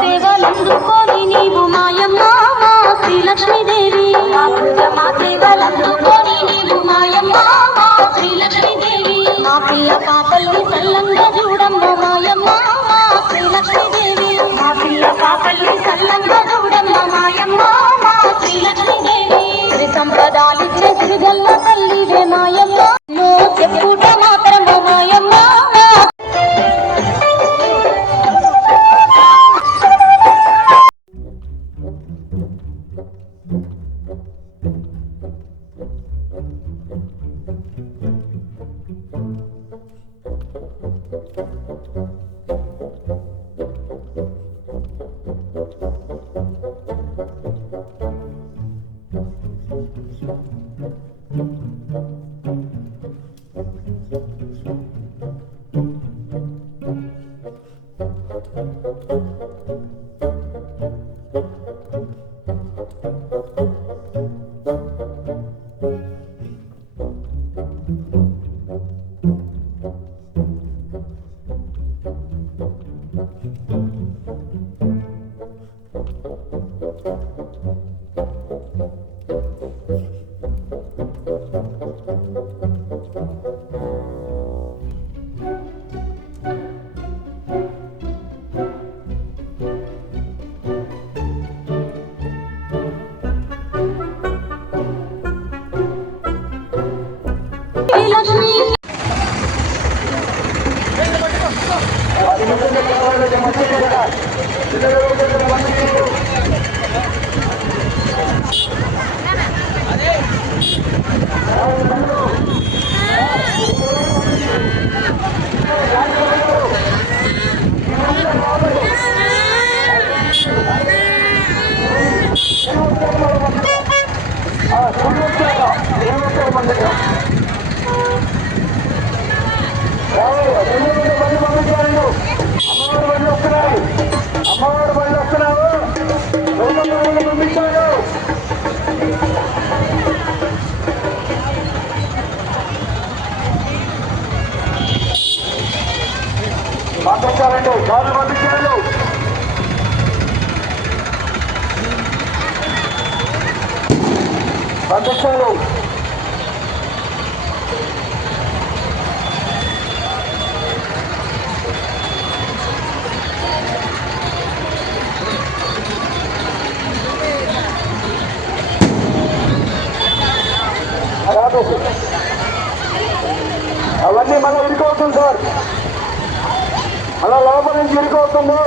సేవలందుకొని నీవు మాయమ్మ శ్రీలక్ష్మీదేవి సేవలందుకొని నీవు మాయమ్మ శ్రీలక్ష్మీదేవి మా పిల్ల పాపల్ని సల్లంగా చూడమ్మ మాయమ్మ శ్రీలక్ష్మీదేవి మా పిల్ల పాపల్ని సల్లంగా చూడమ్మ మాయమ్మ శ్రీలక్ష్మీదేవి శ్రీ సంపదాలిచ్చే తిరుగల్ల తల్లివే మాయమ్మ నో చెప్పుట మాత్రం మాయమ్మ పంపించాలండి కాళ్ళు పంపించాలి పంపించాలి అవన్నీ మళ్ళీ ఇరుకోవుతుంది సార్ అలా లోపల నుంచి ఇరుకోవుతుంది